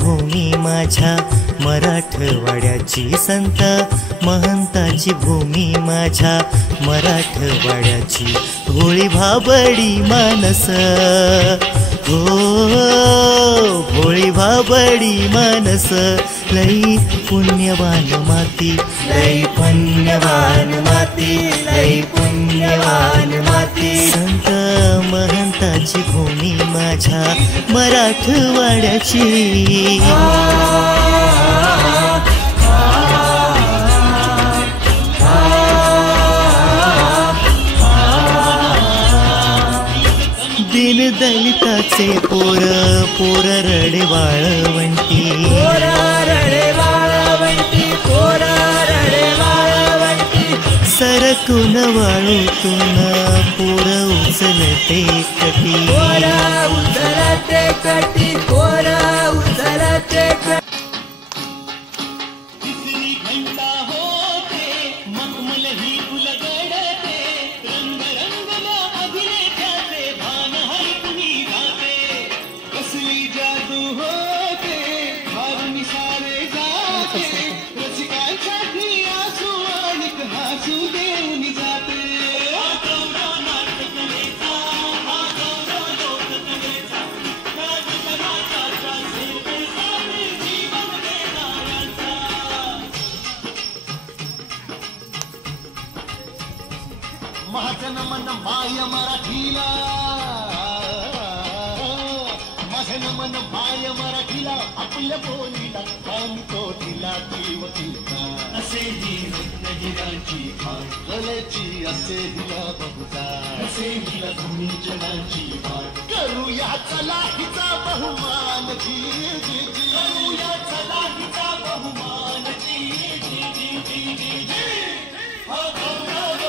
भूमी माझ्या मराठवाड्याची, संत महंताची भूमी माझ्या मराठवाड्याची. भोळी भाबडी मानस हो, भोळी भाबडी मानस, लई पुण्यवान माती, लई पुण्यवान माती, लई पुण्यवान माती. संत महंताची भूमी माझ्या मराठवाड्याची. दीन दलिताचे पोर पोर रडे वाळवंटी, पोर रडे वाळवंटी, पोर रडे वाळवंटी. सरकून वाळूतून पोर उचलते कटी, पोर उचलते कटी, पोर उचलते कटी. महाजन मन माय मराठीला, माझन मन माय मराठीला, आपल्या बोलीला आणि तो दिला जीव तिला. असे ही रत्नगिराची खाण, कलेची असे हिला बहुता, असे हिला तुम्ही जनाची खाण. करूया चला हिचा बहुमान जी जी जी, करूया चला हिचा बहुमान जी जी जी जी जी. हा गौरव